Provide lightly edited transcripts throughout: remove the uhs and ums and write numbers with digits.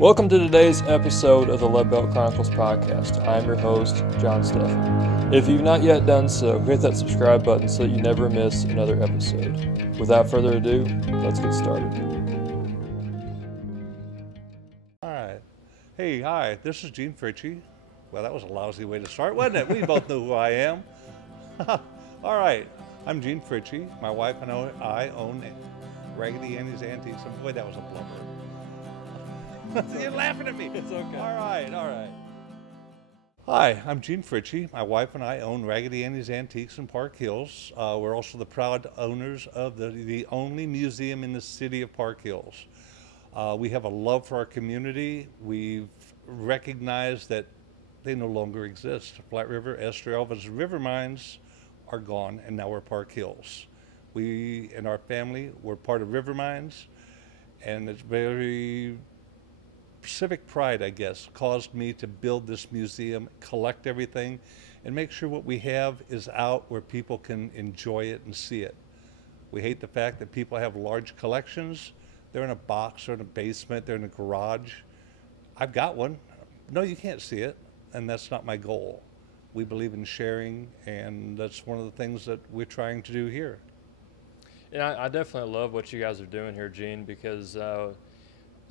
Welcome to today's episode of the Lead Belt Chronicles podcast. I'm your host, John Steffen. If you've not yet done so, hit that subscribe button so that you never miss another episode. Without further ado, let's get started. All right. Hey, hi, this is Gene Fritche. Well, that was a lousy way to start, wasn't it? We both know who I am. All right, I'm Gene Fritche. My wife and I own Raggedy Annie's Antiques. And boy, that was a blubber. You're laughing at me. It's okay. All right. Hi, I'm Gene Fritche. My wife and I own Raggedy Annie's Antiques in Park Hills. We're also the proud owners of the only museum in the city of Park Hills. We have a love for our community. We've recognized that they no longer exist. Flat River, Esther Elva's river mines are gone, and now we're Park Hills. We and our family were part of river mines, and it's very civic pride, I guess, caused me to build this museum, collect everything, and make sure what we have is out where people can enjoy it and see it. We hate the fact that people have large collections. They're in a box or in a basement, they're in a garage. I've got one. No, you can't see it, and that's not my goal. We believe in sharing, and that's one of the things that we're trying to do here. And I definitely love what you guys are doing here, Gene, because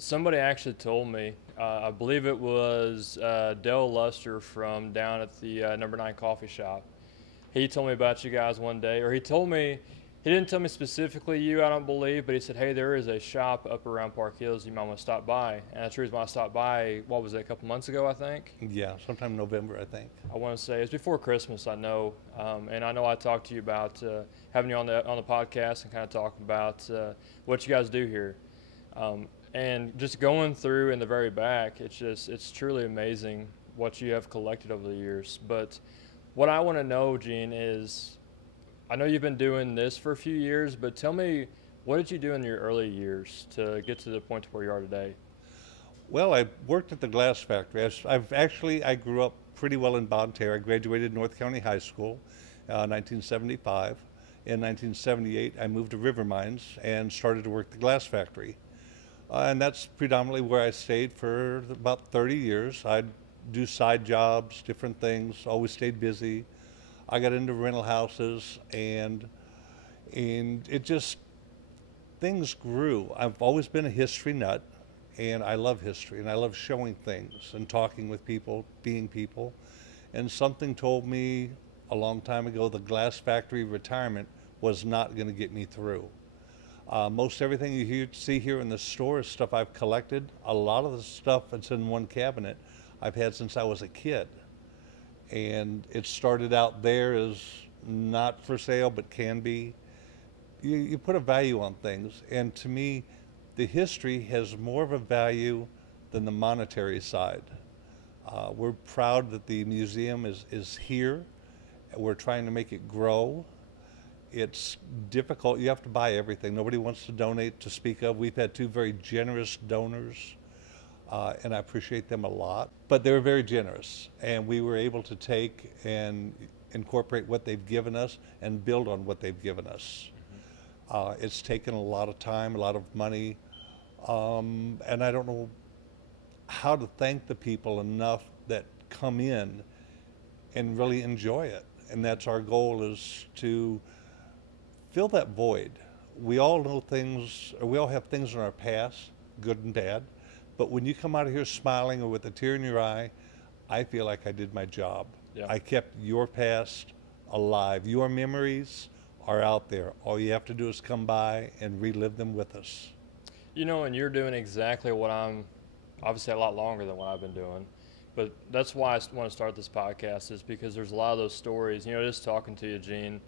somebody actually told me, I believe it was Dale Luster from down at the Number 9 coffee shop. He told me about you guys one day, or he didn't tell me specifically you, I don't believe, but he said, hey, there is a shop up around Park Hills you might want to stop by. And that's the reason why I stopped by, what was it, a couple months ago, I think? Yeah, sometime in November, I think. I want to say, it was before Christmas, I know. And I know I talked to you about having you on the podcast and kind of talking about what you guys do here. And just going through in the very back, it's truly amazing what you have collected over the years. But what I want to know, Gene, is I know you've been doing this for a few years, but tell me, what did you do in your early years to get to the point to where you are today? Well, I worked at the glass factory. I grew up pretty well in Bonne Terre. I graduated North County High School in 1975. In 1978, I moved to River Mines and started to work at the glass factory. And that's predominantly where I stayed for about 30 years. I'd do side jobs, different things, always stayed busy. I got into rental houses, and it just, things grew. I've always been a history nut, and I love history, and I love showing things and talking with people, being people. And something told me a long time ago the glass factory retirement was not going to get me through. Most everything you see here in the store is stuff I've collected. A lot of the stuff that's in one cabinet I've had since I was a kid. And it started out there as not for sale, but can be. You put a value on things. And to me, the history has more of a value than the monetary side. We're proud that the museum is here. We're trying to make it grow. It's difficult. You have to buy everything. Nobody wants to donate to speak of. We've had two very generous donors, and I appreciate them a lot. But they were very generous, and we were able to take and incorporate what they've given us and build on what they've given us. It's taken a lot of time, a lot of money, and I don't know how to thank the people enough that come in and really enjoy it. And that's our goal, is to fill that void. We all know things, or we all have things in our past, good and bad, but when you come out of here smiling or with a tear in your eye, I feel like I did my job. Yeah. I kept your past alive. Your memories are out there. All you have to do is come by and relive them with us. You know, and you're doing exactly what I'm, obviously a lot longer than what I've been doing, but that's why I want to start this podcast, is because there's a lot of those stories. You know, just talking to you, Gene,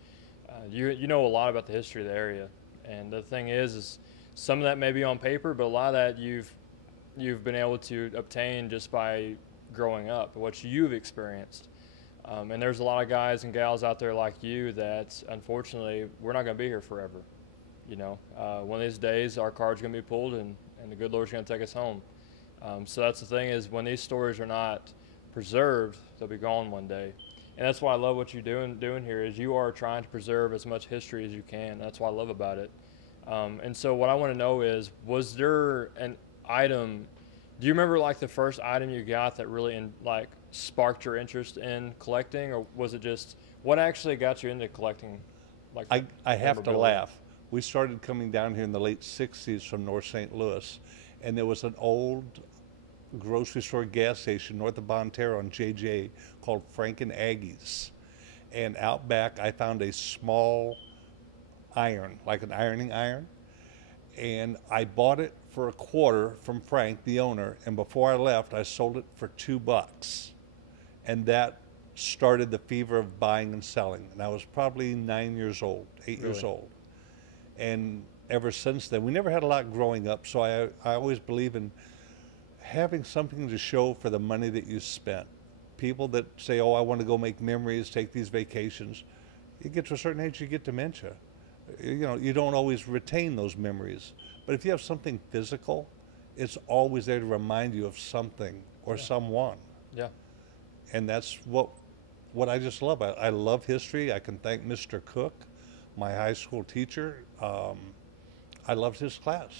you know a lot about the history of the area, and the thing is some of that may be on paper, but a lot of that you've been able to obtain just by growing up, what you've experienced. And there's a lot of guys and gals out there like you that, unfortunately, we're not going to be here forever. You know, one of these days our card's going to be pulled, and the good Lord's going to take us home. So that's the thing, is when these stories are not preserved, they'll be gone one day. And that's why I love what you're doing here, is you are trying to preserve as much history as you can. That's what I love about it. And so what I want to know is, was there an item Do you remember like the first item you got that really like sparked your interest in collecting, or was it just what actually got you into collecting, like I have to memorabilia? laugh. We started coming down here in the late 60s from North St. Louis, and there was an old grocery store gas station north of Bonterra on JJ called Frank and Aggie's. And out back, I found a small iron, like an ironing iron, and I bought it for a quarter from Frank, the owner, and before I left, I sold it for $2. And that started the fever of buying and selling. And I was probably 9 years old, 8 years Really? old. And ever since then, we never had a lot growing up, so I always believe in having something to show for the money that you spent. People that say, oh, I want to go make memories, take these vacations, you get to a certain age, you get dementia. You know, you don't always retain those memories. But if you have something physical, it's always there to remind you of something or Yeah. someone. Yeah. And that's what I just love. I love history. I can thank Mr. Cook, my high school teacher. I loved his class.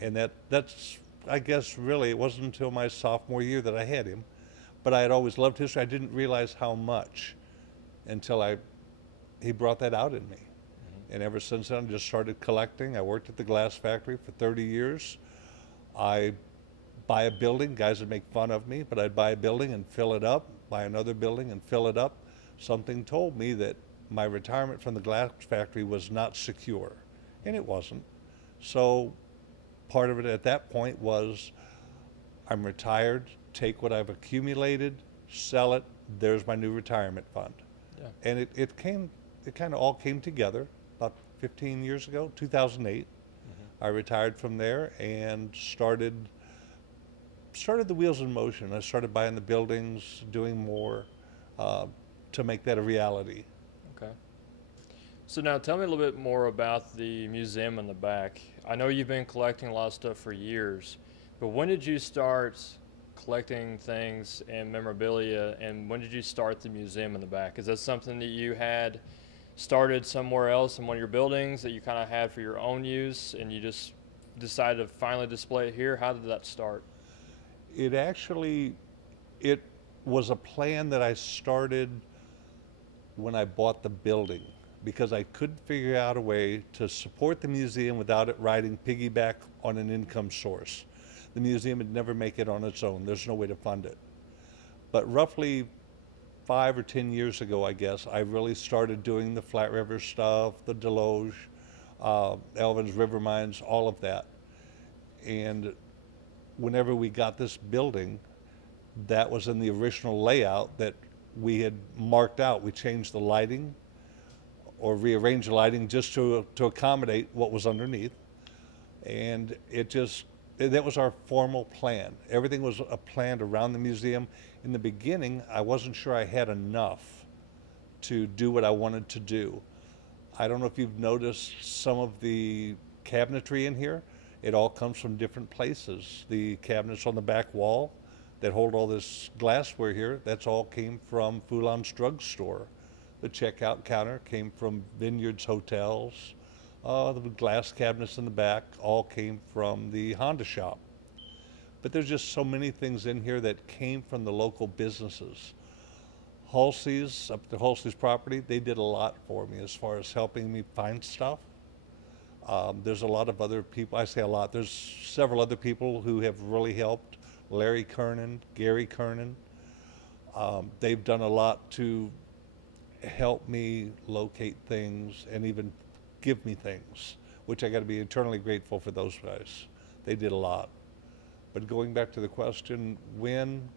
And that's, I guess, really, it wasn't until my sophomore year that I had him. But I had always loved history. I didn't realize how much until he brought that out in me. And ever since then, I just started collecting. I worked at the glass factory for 30 years. I buy a building. Guys would make fun of me, but I'd buy a building and fill it up, buy another building and fill it up. Something told me that my retirement from the glass factory was not secure, and it wasn't. So part of it at that point was I'm retired, take what I've accumulated, sell it, there's my new retirement fund. Yeah. And it kind of all came together about 15 years ago, 2008. I retired from there and started the wheels in motion. I started buying the buildings, doing more to make that a reality. Okay. So now tell me a little bit more about the museum in the back. I know you've been collecting a lot of stuff for years, but when did you start collecting things and memorabilia, and when did you start the museum in the back? Is that something that you had started somewhere else in one of your buildings that you kind of had for your own use, and you just decided to finally display it here? How did that start? It was a plan that I started when I bought the building, because I couldn't figure out a way to support the museum without it riding piggyback on an income source. The museum would never make it on its own. There's no way to fund it. But roughly 5 or 10 years ago, I guess, I really started doing the Flat River stuff, the Deloge, Elvin's River Mines, all of that. And whenever we got this building, that was in the original layout that we had marked out. We changed the lighting or rearranged the lighting just to accommodate what was underneath. And that was our formal plan. Everything was planned around the museum. In the beginning, I wasn't sure I had enough to do what I wanted to do. I don't know if you've noticed some of the cabinetry in here. It all comes from different places. The cabinets on the back wall that hold all this glassware here, that's all came from Foulon's drugstore. The checkout counter came from Vineyards Hotels. The glass cabinets in the back all came from the Honda shop. But there's just so many things in here that came from the local businesses. Halsey's, up at the Halsey's property, they did a lot for me as far as helping me find stuff. There's a lot of other people, I say a lot, there's several other people who have really helped. Larry Kernan, Gary Kernan. They've done a lot to help me locate things and even give me things, which I got to be eternally grateful for those guys. They did a lot. But going back to the question, when?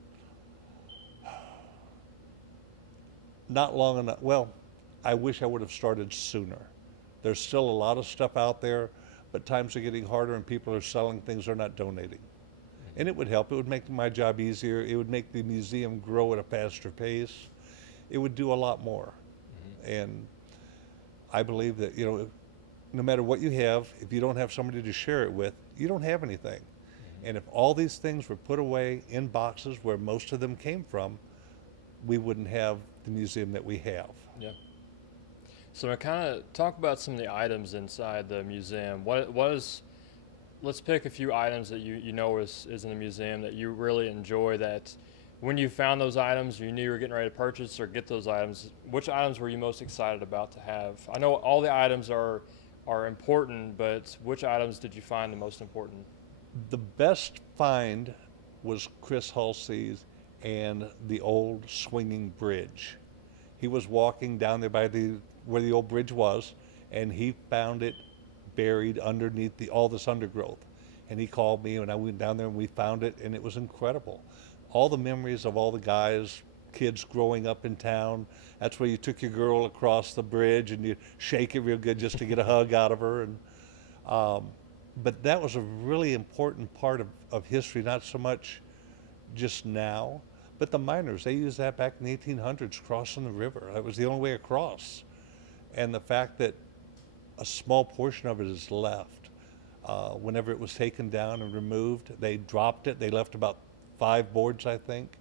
Not long enough. Well, I wish I would have started sooner. There's still a lot of stuff out there, but times are getting harder and people are selling things they're not donating. And it would help. It would make my job easier. It would make the museum grow at a faster pace. It would do a lot more. And I believe that, no matter what you have, if you don't have somebody to share it with, you don't have anything. And if all these things were put away in boxes where most of them came from, we wouldn't have the museum that we have. Yeah. So I kind of talk about some of the items inside the museum. let's pick a few items that you know is in the museum that you really enjoy. That when you found those items, you knew you were getting ready to purchase or get those items. Which items were you most excited about to have? I know all the items are important, but which items did you find the most important? The best find was Chris Halsey's and the old swinging bridge. He was walking down there by the where the old bridge was, and he found it buried underneath all this undergrowth. And he called me, and I went down there and we found it, and it was incredible. All the memories of all the guys, kids growing up in town. That's where you took your girl across the bridge and you shake it real good just to get a hug out of her. And but that was a really important part of history, not so much just now, but the miners, they used that back in the 1800s crossing the river. That was the only way across. And the fact that a small portion of it is left. Whenever it was taken down and removed, they dropped it. They left about 5 boards, I think,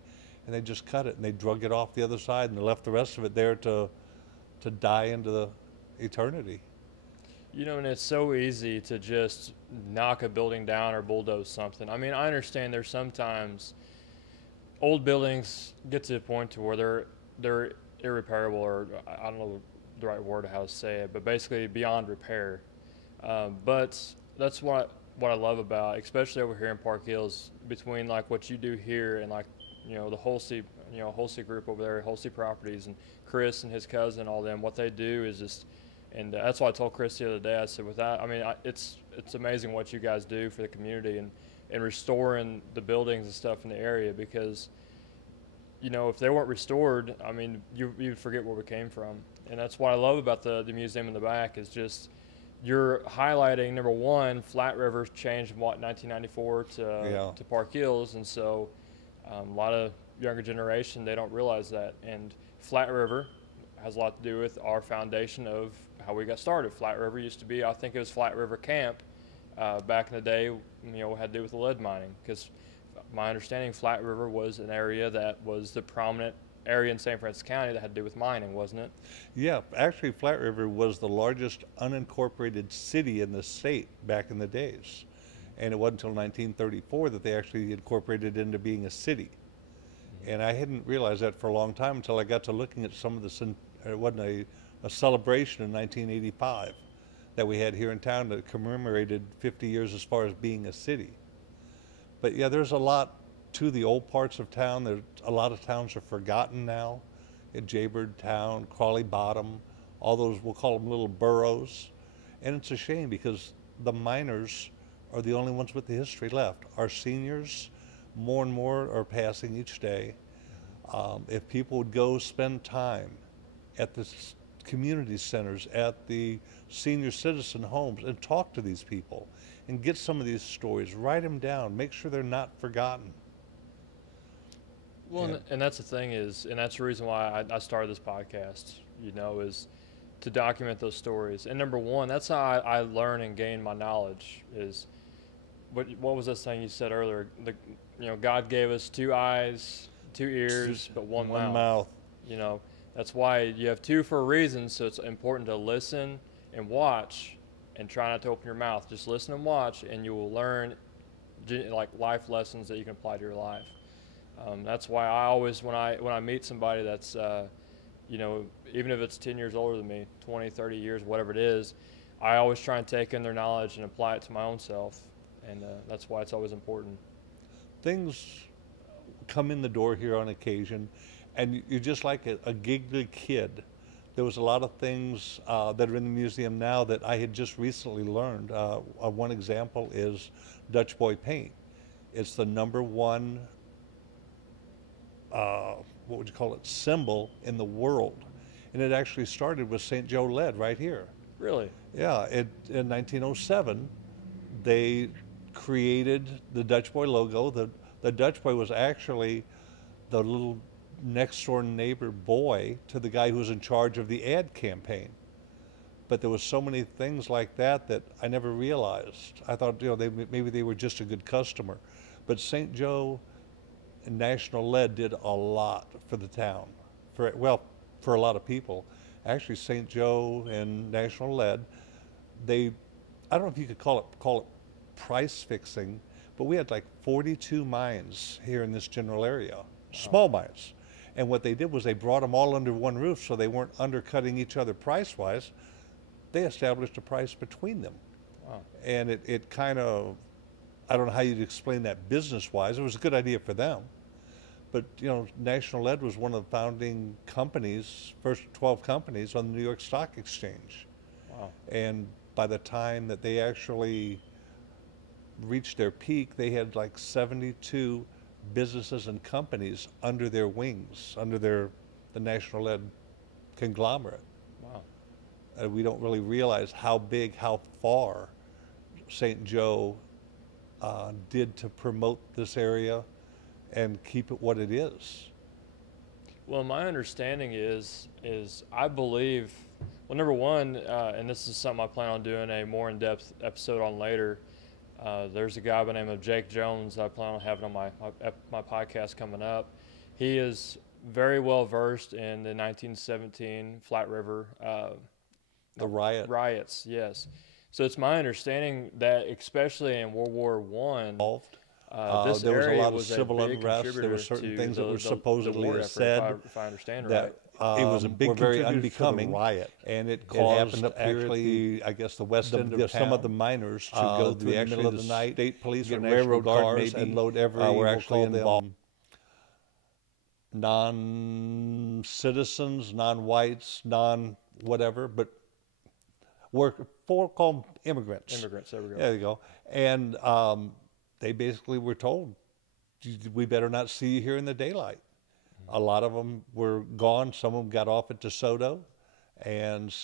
and they just cut it and they drug it off the other side and they left the rest of it there to die into the eternity. You know, and it's so easy to just knock a building down or bulldoze something. I mean, I understand there's sometimes old buildings get to a point to where they're irreparable, or I don't know the right word how to say it, but basically beyond repair. But that's what I love about, especially over here in Park Hills, between like what you do here and like the Holsey group over there, Holsey Properties, and Chris and his cousin, all them. What they do is just, and that's why I told Chris the other day. I said, it's amazing what you guys do for the community and restoring the buildings and stuff in the area, because if they weren't restored, I mean, you'd forget where we came from. And that's what I love about the museum in the back is just you're highlighting, number one, Flat River changed from 1994 to Park Hills, and so a lot of younger generation, they don't realize that. And Flat River has a lot to do with our foundation of how we got started. Flat River used to be, I think it was Flat River Camp back in the day, had to do with the lead mining, because my understanding, Flat River was an area that was the prominent area in St. Francis County that had to do with mining, wasn't it? Yeah, actually Flat River was the largest unincorporated city in the state back in the days. And it wasn't until 1934 that they actually incorporated it into being a city. And I hadn't realized that for a long time until I got to looking at some of the, it wasn't a celebration in 1985 that we had here in town that commemorated 50 years as far as being a city. But yeah, there's a lot to the old parts of town. There's a lot of towns are forgotten now. At Jaybird Town, Crawley Bottom, all those, we'll call them little boroughs. And it's a shame because the miners are the only ones with the history left. Our seniors, more and more are passing each day. If people would go spend time at the community centers, at the senior citizen homes, and talk to these people and get some of these stories, write them down, make sure they're not forgotten. Well, and that's the thing is, and that's the reason why I started this podcast, is to document those stories. And number one, that's how I learn and gain my knowledge is, what was that thing you said earlier? God gave us 2 eyes, 2 ears, but one mouth. That's why you have 2 for a reason, so it's important to listen and watch and try not to open your mouth. Just listen and watch, and you will learn like life lessons that you can apply to your life. That's why I always, when I meet somebody that's, even if it's 10 years older than me, 20, 30 years, whatever it is, I always try and take in their knowledge and apply it to my own self. And that's why it's always important. Things come in the door here on occasion, and you're just like a giggly kid. There was a lot of things that are in the museum now that I had just recently learned. One example is Dutch Boy paint. It's the #1 what would you call it, symbol in the world. And it actually started with St. Joe Lead right here. Really? Yeah, in 1907, they created the Dutch Boy logo. The Dutch Boy was actually the little next door neighbor boy to the guy who was in charge of the ad campaign. But there was so many things like that that I never realized. I thought, maybe they were just a good customer. But St. Joe and National Lead did a lot for the town, for a lot of people. Actually, St. Joe and National Lead, I don't know if you could call it price fixing, but we had like 42 mines here in this general area, small mines. And what they did was they brought them all under one roof so they weren't undercutting each other price-wise. They established a price between them. Wow. And it kind of, I don't know how you'd explain that business-wise. It was a good idea for them. But, you know, National Lead was one of the founding companies, first 12 companies on the New York Stock Exchange. Wow. And by the time that they actually reached their peak, they had like 72 businesses and companies under their wings, under the National Lead conglomerate. Wow. We don't really realize how big, how far St. Joe did to promote this area and keep it what it is. Well, my understanding is I believe, well, number one, and this is something I plan on doing a more in-depth episode on later. There's a guy by the name of Jake Jones I plan on having on my podcast coming up. He is very well versed in the 1917 Flat River The riots. Yes, so it's my understanding that especially in World War I, this there was a area lot of was civil a big unrest. There contributor were certain to things that were the supposedly war effort, said if I understand that right. it was a big very contributor to the unbecoming riot. and it happened caused up here at actually, I guess, the west end of some town, of the miners to to go through be the actually middle of the the night, state police or get National railroad Guard cars maybe, and load every were we'll actually call them involved. Non-citizens, non-whites, non-whatever, but call them immigrants. Immigrants, there we go. There you go. And they basically were told, we better not see you here in the daylight. A lot of them were gone. Some of them got off at DeSoto and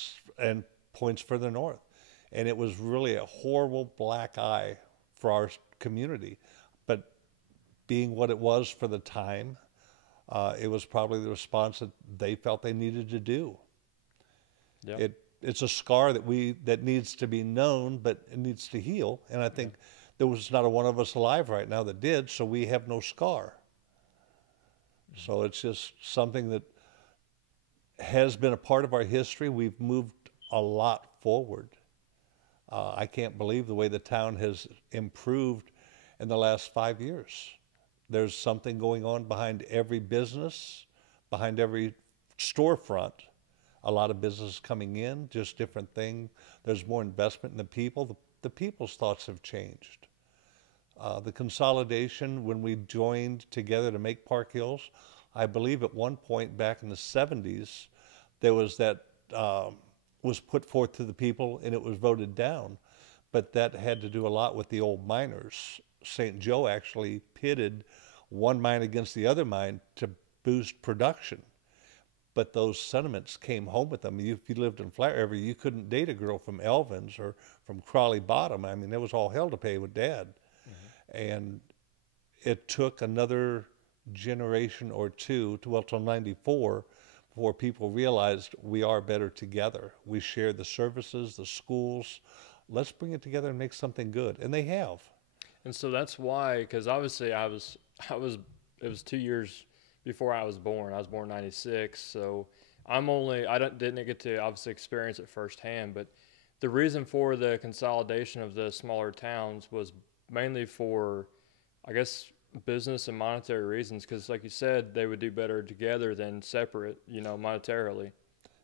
points further north. And it was really a horrible black eye for our community. But being what it was for the time, it was probably the response that they felt they needed to do. Yeah. It's a scar that needs to be known, but it needs to heal. And I think there was not a one of us alive right now that did, so we have no scar. So it's just something that has been a part of our history. We've moved a lot forward. I can't believe the way the town has improved in the last 5 years. There's something going on behind every business, behind every storefront. A lot of business coming in, just different thing. There's more investment in the people. The people's thoughts have changed. The consolidation, when we joined together to make Park Hills, I believe at one point back in the 70s, there was that was put forth to the people and it was voted down. But that had to do a lot with the old miners. St. Joe actually pitted one mine against the other mine to boost production. But those sentiments came home with them. If you lived in Flat River, you couldn't date a girl from Elvins or from Crawley Bottom. I mean, there was all hell to pay with Dad. Mm-hmm. And it took another generation or two, till 94, before people realized we are better together. We share the services, the schools. Let's bring it together and make something good. And they have. And so that's why, because obviously it was 2 years before I was born. I was born in '96, so I didn't get to obviously experience it firsthand. But the reason for the consolidation of the smaller towns was mainly for, I guess, business and monetary reasons. Because, like you said, they would do better together than separate, monetarily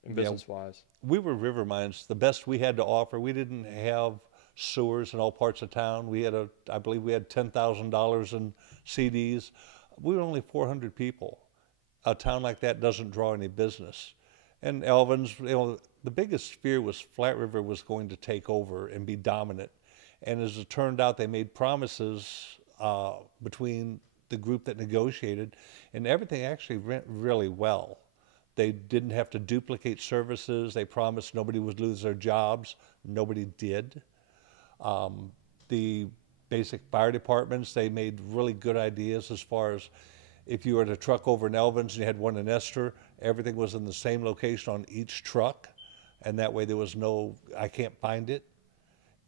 and business-wise. We were river mines. The best we had to offer. We didn't have sewers in all parts of town. I believe we had $10,000 in CDs. We were only 400 people. A town like that doesn't draw any business. And Elvins, the biggest fear was Flat River was going to take over and be dominant. And as it turned out, they made promises between the group that negotiated, and everything actually went really well. They didn't have to duplicate services. They promised nobody would lose their jobs. Nobody did. The basic fire departments, they made really good ideas as far as if you were at a truck over in Elvins and you had one in Esther, everything was in the same location on each truck, and that way there was no, I can't find it.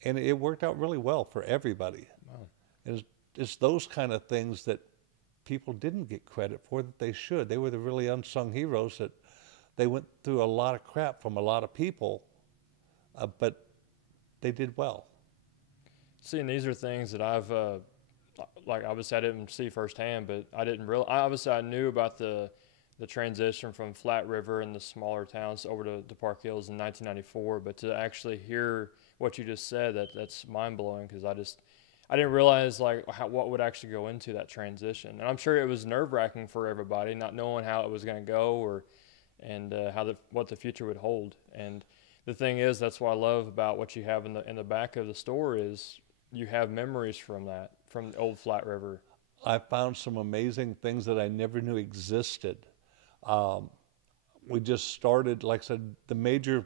And it worked out really well for everybody. Wow. And it's those kind of things that people didn't get credit for that they should. They were the really unsung heroes that they went through a lot of crap from a lot of people, but they did well. See, and these are things that I've like obviously I didn't see firsthand, but I didn't real. Obviously I knew about the transition from Flat River and the smaller towns over to Park Hills in 1994. But to actually hear what you just said, that's mind blowing because I didn't realize like what would actually go into that transition, and I'm sure it was nerve wracking for everybody, not knowing how it was going to go or and what the future would hold. And the thing is, that's what I love about what you have in the back of the store is you have memories from that from old Flat River. I found some amazing things that I never knew existed. Um, we just started, like I said, the major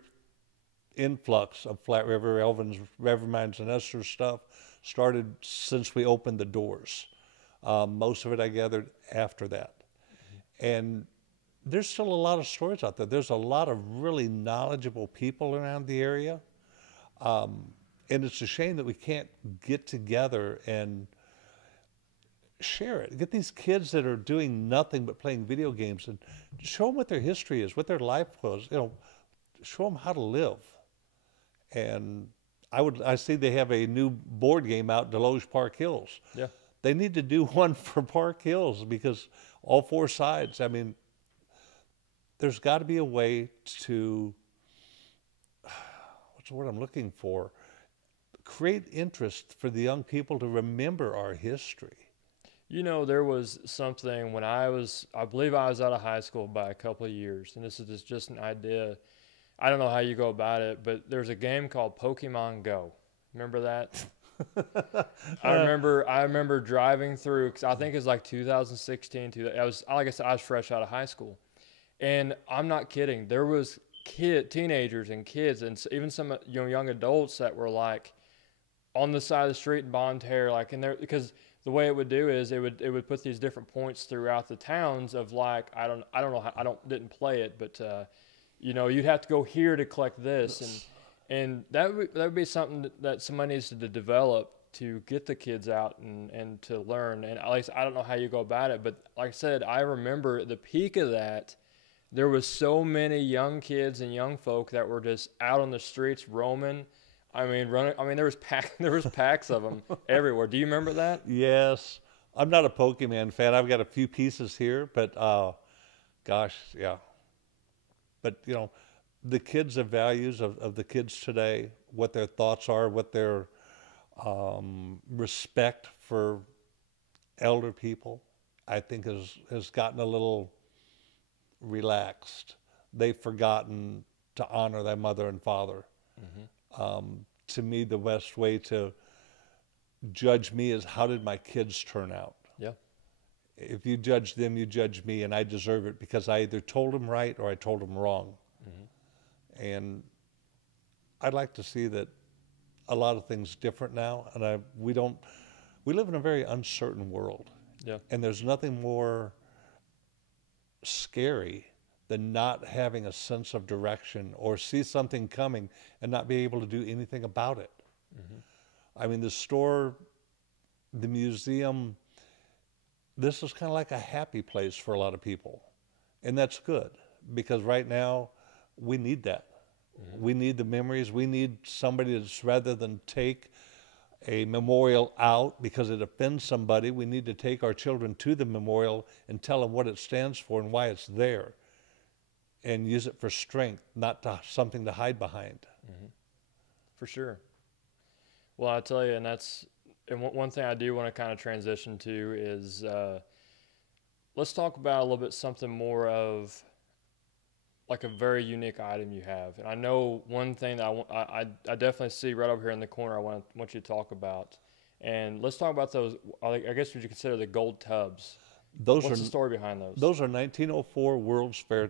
influx of Flat River, Elvin's, Reverend Mines, and Esther's stuff started since we opened the doors. Most of it I gathered after that. And there's still a lot of stories out there. There's a lot of really knowledgeable people around the area. And it's a shame that we can't get together and share it. Get these kids that are doing nothing but playing video games and show them what their history is, what their life was. You know, show them how to live. And I see they have a new board game out, Deloge Park Hills. Yeah. They need to do one for Park Hills because all four sides. I mean, there's got to be a way to, what's the word I'm looking for? Create interest for the young people to remember our history. You know, there was something when I believe I was out of high school by a couple of years, and this is just an idea. I don't know how you go about it, but there's a game called Pokemon Go. Remember that? I remember driving through, cause I think it was like 2016. Like I said, I was fresh out of high school, and I'm not kidding. There was teenagers and kids, and even some young adults that were like on the side of the street in Bonne Terre, like in there, because the way it would do is it would put these different points throughout the towns of like I don't know how, didn't play it, but you know, you'd have to go here to collect this, and that would be something that somebody needs to develop to get the kids out and to learn. And at least I don't know how you go about it, but like I said, I remember the peak of that. There was so many young kids and young folk that were just out on the streets roaming. I mean, running. I mean, there was packs of them everywhere. Do you remember that? Yes. I'm not a Pokemon fan. I've got a few pieces here, but gosh, yeah. But, you know, the kids' values of the kids today, what their thoughts are, what their respect for elder people, I think has gotten a little relaxed. They've forgotten to honor their mother and father. To me, the best way to judge me is how did my kids turn out? Yeah. If you judge them, you judge me, and I deserve it because I either told them right or I told them wrong. And I'd like to see that a lot of things different now, and we live in a very uncertain world. Yeah. And there's nothing more scary than not having a sense of direction or see something coming and not be able to do anything about it. I mean, the store, the museum, this is kind of like a happy place for a lot of people. And that's good because right now we need that. We need the memories. We need somebody that's, rather than take a memorial out because it offends somebody, we need to take our children to the memorial and tell them what it stands for and why it's there and use it for strength, not to something to hide behind. For sure. Well, I tell you, and one thing I do want to kind of transition to is let's talk about a little bit something more of like a very unique item you have. And I know one thing that I definitely see right over here in the corner I want you to talk about. And let's talk about those, I guess what you consider the gold tubs. What's the story behind those? Those are 1904 World's Fair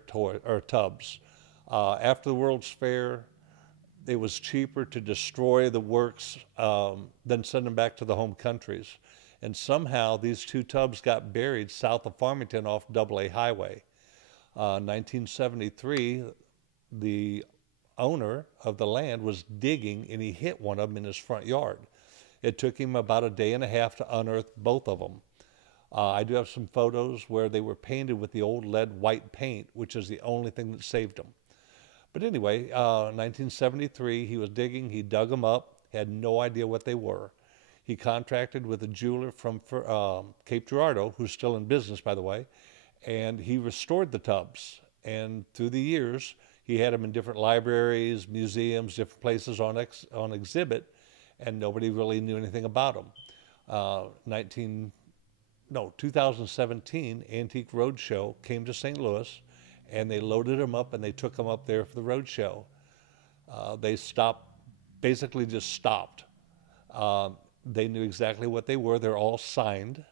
tubs. After the World's Fair, it was cheaper to destroy the works than send them back to the home countries. And somehow these two tubs got buried south of Farmington off AA Highway. 1973, the owner of the land was digging and he hit one of them in his front yard. It took him about a day and a half to unearth both of them. I do have some photos where they were painted with the old lead white paint, which is the only thing that saved them. But anyway, 1973, he was digging, he dug them up, had no idea what they were. He contracted with a jeweler from Cape Girardeau, who's still in business, by the way, and he restored the tubs. And through the years, he had them in different libraries, museums, different places on exhibit, and nobody really knew anything about them. 2017 Antique Roadshow came to St. Louis, and they loaded them up and they took them up there for the roadshow. They stopped, basically just stopped. They knew exactly what they were. They're all signed,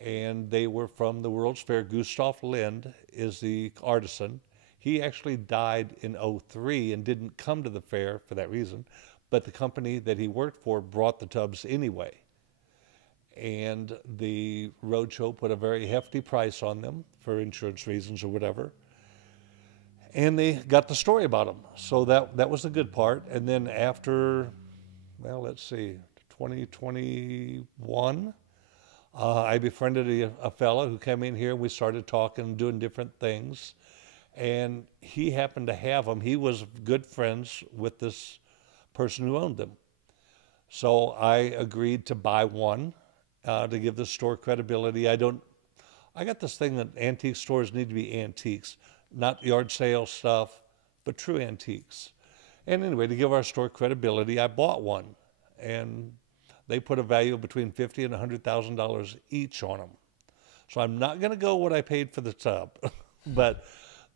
and they were from the World's Fair. Gustav Lind is the artisan. He actually died in '03 and didn't come to the fair for that reason, but the company that he worked for brought the tubs anyway. And the roadshow put a very hefty price on them for insurance reasons or whatever. And they got the story about them. So that was the good part. And then after, well, let's see, 2021, I befriended a fellow who came in here and we started talking and doing different things. And he happened to have them. He was good friends with this person who owned them. So I agreed to buy one to give the store credibility. I got this thing that antique stores need to be antiques, not yard sale stuff, but true antiques. And anyway, to give our store credibility, I bought one, and they put a value of between $50,000 and $100,000 each on them. So I'm not going to go what I paid for the tub, but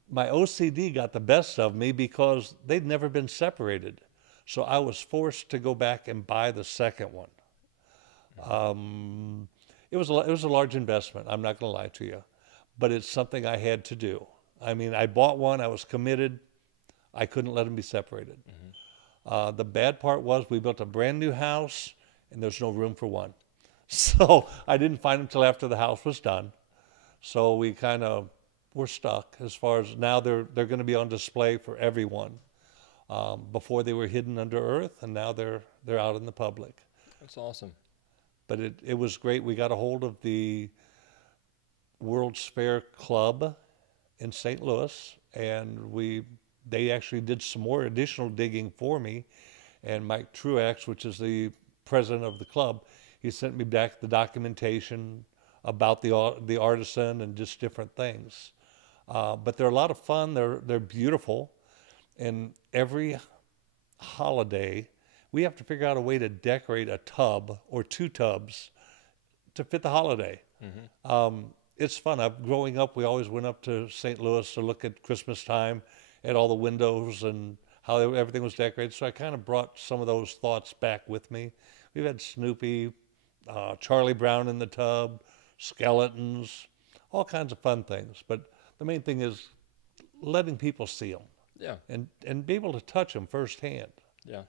my OCD got the best of me because they'd never been separated. So I was forced to go back and buy the second one. It was a large investment. I'm not going to lie to you, but it's something I had to do. I mean, I bought one. I was committed. I couldn't let them be separated. The bad part was we built a brand new house, and there's no room for one. So I didn't find them until after the house was done. So we kind of were stuck as far as now they're going to be on display for everyone. Before they were hidden under earth, and now they're out in the public. That's awesome. But it was great. We got a hold of the World's Fair Club in St. Louis, and they actually did some more additional digging for me. And Mike Truax, which is the president of the club, he sent me back the documentation about the artisan and just different things. But they're a lot of fun. They're beautiful. And every holiday, we have to figure out a way to decorate a tub or two tubs to fit the holiday. It's fun. Growing up, we always went up to St. Louis to look at Christmas time at all the windows and how everything was decorated. So I kind of brought some of those thoughts back with me. We've had Snoopy, Charlie Brown in the tub, skeletons, all kinds of fun things. But the main thing is letting people see them. Yeah. And be able to touch them firsthand. Yeah.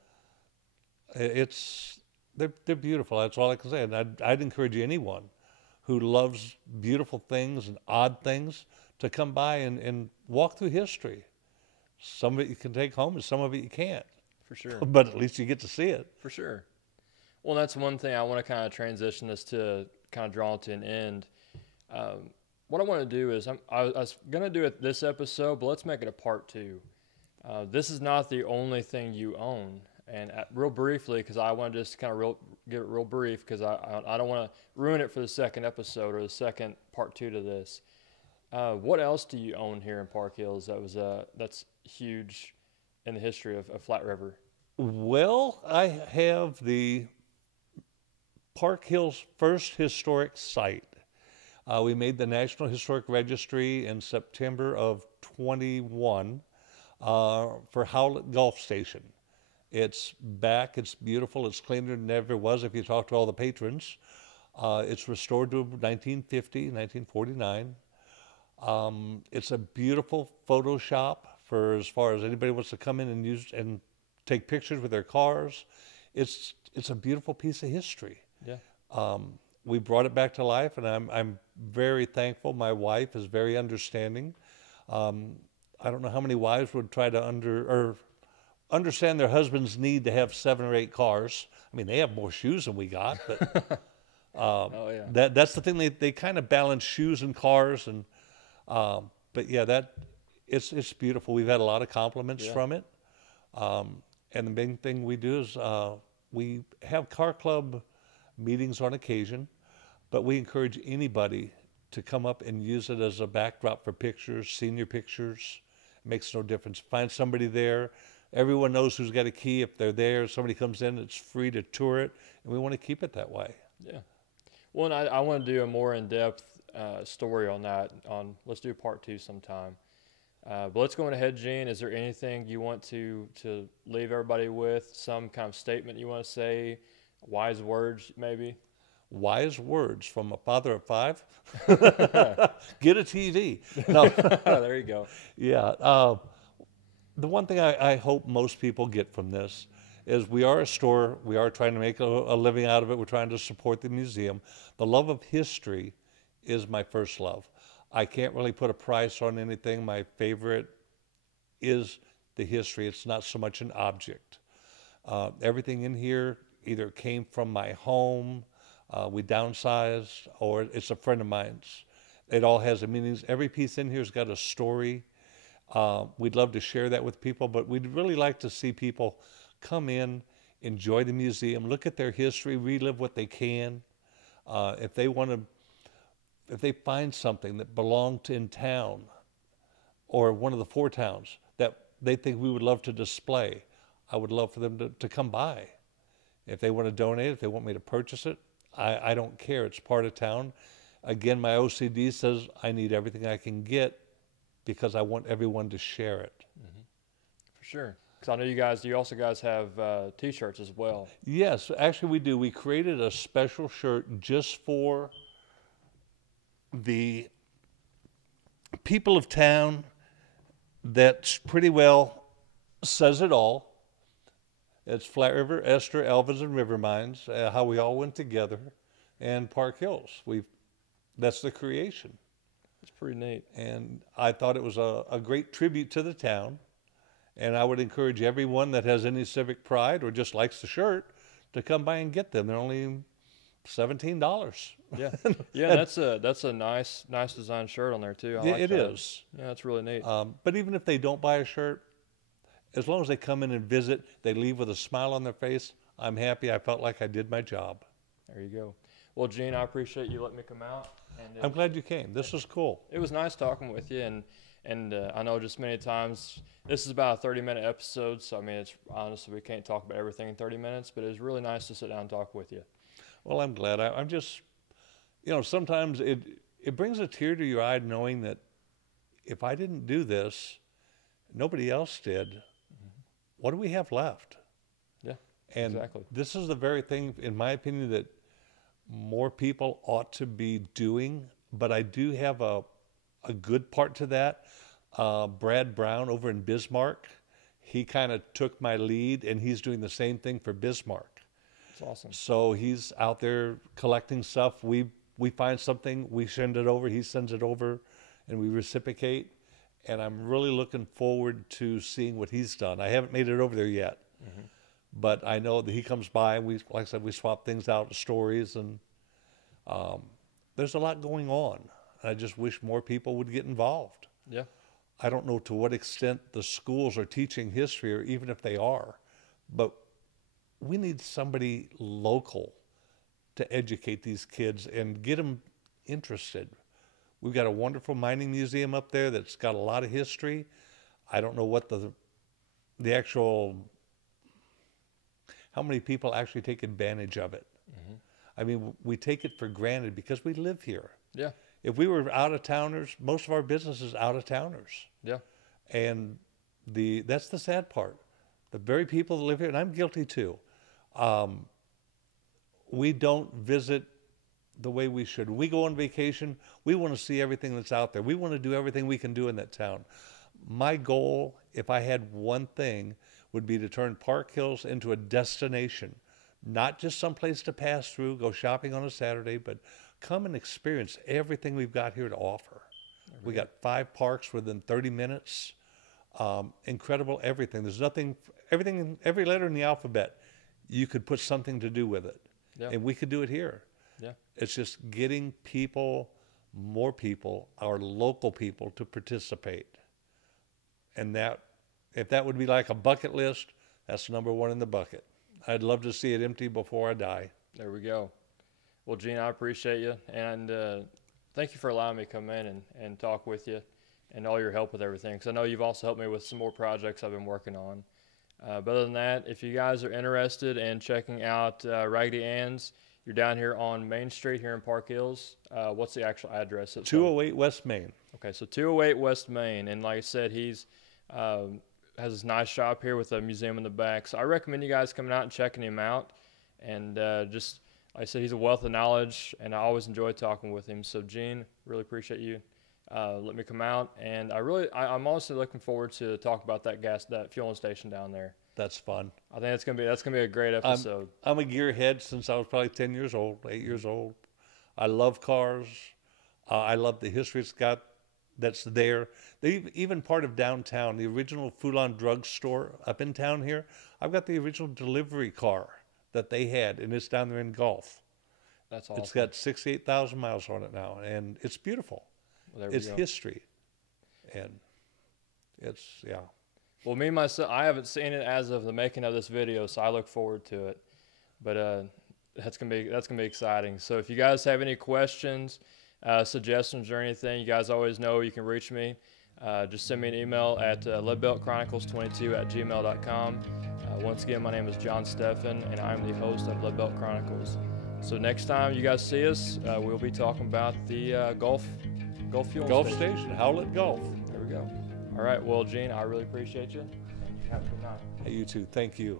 They're beautiful. That's all I can say. And I'd encourage anyone who loves beautiful things and odd things to come by and walk through history. Some of it you can take home, and some of it you can't. For sure. But at least you get to see it. For sure. Well, that's one thing I want to kind of transition this to kind of draw to an end. What I want to do is I was going to do it this episode, but let's make it a part 2. This is not the only thing you own. And real briefly, because I want to just kind of get it real brief, because I don't want to ruin it for the second episode or the second part 2 to this. What else do you own here in Park Hills that's huge in the history of Flat River? Well, I have the Park Hills first historic site. We made the National Historic Registry in September of 21 for Howlett Golf Station. It's back, it's beautiful, it's cleaner than it ever was if you talk to all the patrons. It's restored to 1950, 1949. It's a beautiful photo shop for as far as anybody wants to come in and use and take pictures with their cars. It's a beautiful piece of history. Yeah. We brought it back to life, and I'm very thankful. My wife is very understanding. I don't know how many wives would try to understand their husband's need to have 7 or 8 cars. I mean, they have more shoes than we got, but Oh yeah. that's the thing. They kind of balance shoes and cars, and but yeah, it's beautiful. We've had a lot of compliments from it, and the main thing we do is we have Car Club meetings on occasion, but we encourage anybody to come up and use it as a backdrop for pictures, senior pictures. It makes no difference. Find somebody there. Everyone knows who's got a key. If they're there, somebody comes in, it's free to tour it, and we want to keep it that way. Yeah. Well, and I want to do a more in-depth story on that. Let's do part 2 sometime. But let's go ahead, Gene. Is there anything you want to leave everybody with? Some kind of statement you want to say? Wise words, maybe? Wise words from a father of 5. Get a TV. No. There you go. Yeah. The one thing I hope most people get from this is we are a store. We are trying to make a living out of it. We're trying to support the museum. The love of history is my first love. I can't really put a price on anything. My favorite is the history. It's not so much an object. Everything in here either came from my home, we downsized, or it's a friend of mine's. It all has a meaning. Every piece in here has got a story. We'd love to share that with people, but we'd really like to see people come in, enjoy the museum, look at their history, relive what they can. If they find something that belonged in town or one of the 4 towns that they think we would love to display, I would love for them to come by. If they want to donate, if they want me to purchase it, I don't care. It's part of town. Again, my OCD says I need everything I can get because I want everyone to share it. Mm-hmm. For sure. Because I know you also guys have T-shirts as well. Yes, actually we do. We created a special shirt just for the people of town that pretty well says it all. It's Flat River, Esther, Elvins, and River Mines, how we all went together, and Park Hills. That's the creation. It's pretty neat. And I thought it was a great tribute to the town. And I would encourage everyone that has any civic pride or just likes the shirt to come by and get them. They're only $17. Yeah, yeah, that's a nice design shirt on there too. I like it that. is. Yeah, that's really neat. But even if they don't buy a shirt, as long as they come in and visit, they leave with a smile on their face, I'm happy. I felt like I did my job. There you go. Well, Gene, I appreciate you letting me come out. And I'm glad you came. This was cool. It was nice talking with you, and I know just many times, this is about a 30-minute episode, so I mean, it's honestly, we can't talk about everything in 30 minutes, but it was really nice to sit down and talk with you. Well, I'm glad. I'm just, sometimes it brings a tear to your eye knowing that if I didn't do this, nobody else did. Mm-hmm. What do we have left? Yeah, and exactly. This is the very thing, in my opinion, that more people ought to be doing, but I do have a good part to that. Brad Brown over in Bismarck, he kind of took my lead, and he's doing the same thing for Bismarck. That's awesome. So he's out there collecting stuff. We find something, we send it over, he sends it over, and we reciprocate. And I'm really looking forward to seeing what he's done. I haven't made it over there yet. Mm-hmm. But I know that he comes by, and like I said, we swap things out, stories, and there's a lot going on. I just wish more people would get involved. Yeah. I don't know to what extent the schools are teaching history, or even if they are, but we need somebody local to educate these kids and get them interested. We've got a wonderful mining museum up there that's got a lot of history. I don't know what the actual, how many people actually take advantage of it. Mm-hmm. I mean, we take it for granted because we live here. Yeah. If we were out-of-towners, most of our business is out-of-towners. Yeah. And that's the sad part. The very people that live here, and I'm guilty too, we don't visit the way we should. When we go on vacation, we want to see everything that's out there. We want to do everything we can do in that town. My goal, if I had one thing, would be to turn Park Hills into a destination, not just some place to pass through, go shopping on a Saturday, but come and experience everything we've got here to offer. We got 5 parks within 30 minutes. Incredible everything. There's everything, every letter in the alphabet, you could put something to do with it. Yeah. And we could do it here. Yeah. It's just getting people, more people, our local people, to participate. And if that would be like a bucket list, that's number 1 in the bucket. I'd love to see it empty before I die. There we go. Well, Gene, I appreciate you, and thank you for allowing me to come in and talk with you and all your help with everything, because I know you've also helped me with some more projects I've been working on. But other than that, if you guys are interested in checking out Raggedy Ann's, you're down here on Main Street here in Park Hills. What's the actual address? 208 West Main. Okay, so 208 West Main, and like I said, he's has this nice shop here with a museum in the back. So I recommend you guys coming out and checking him out. And just like I said, he's a wealth of knowledge, and I always enjoy talking with him. So Gene, really appreciate you let me come out, and I'm also looking forward to talk about that fueling station down there. That's fun. I think that's gonna be a great episode. I'm a gearhead since I was probably 10 years old, 8 years old. I love cars. I love the history it's got that's there. Even part of downtown, the original Foulon drugstore up in town here, I've got the original delivery car that they had, and it's down there in Gulf. That's awesome. It's got 68,000 miles on it now, and it's beautiful. Well, it's history, and it's, yeah. Well, me myself, I haven't seen it as of the making of this video, so I look forward to it. But that's gonna be exciting. So if you guys have any questions, suggestions, or anything, you guys always know you can reach me. Just send me an email at leadbeltchronicles22@gmail.com. Once again, my name is John Steffen, and I'm the host of Lead Belt Chronicles. So next time you guys see us, we'll be talking about the Gulf Fuel Station, Howlett Gulf. There we go. All right, well, Gene, I really appreciate you, and you have a good night. Hey, you too. Thank you.